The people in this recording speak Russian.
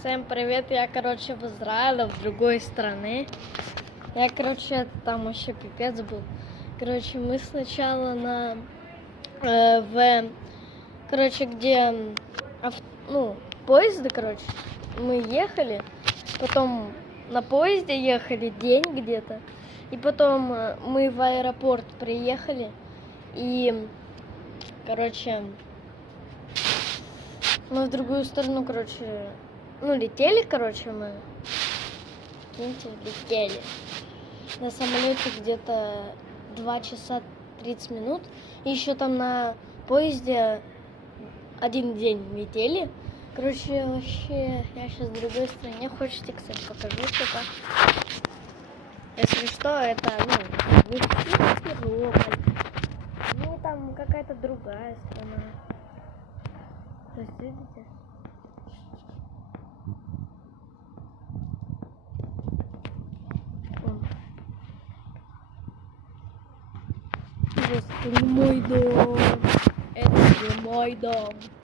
Всем привет, я, короче, в Израиле, в другой стране. Я, короче, там вообще пипец был. Короче, мы сначала короче, где, поезды, короче, мы ехали, потом на поезде ехали день где-то, и потом мы в аэропорт приехали, и, короче, мы в другую сторону, короче, летели, короче, мы, летели на самолете где-то 2 часа 30 минут, и еще там на поезде 1 день летели. Короче, вообще, я сейчас в другой стране, хочете, кстати, покажу что-то. Если что, это, не Симферополь, там какая-то другая страна. То есть, видите? Это не мой дом. Это не мой дом.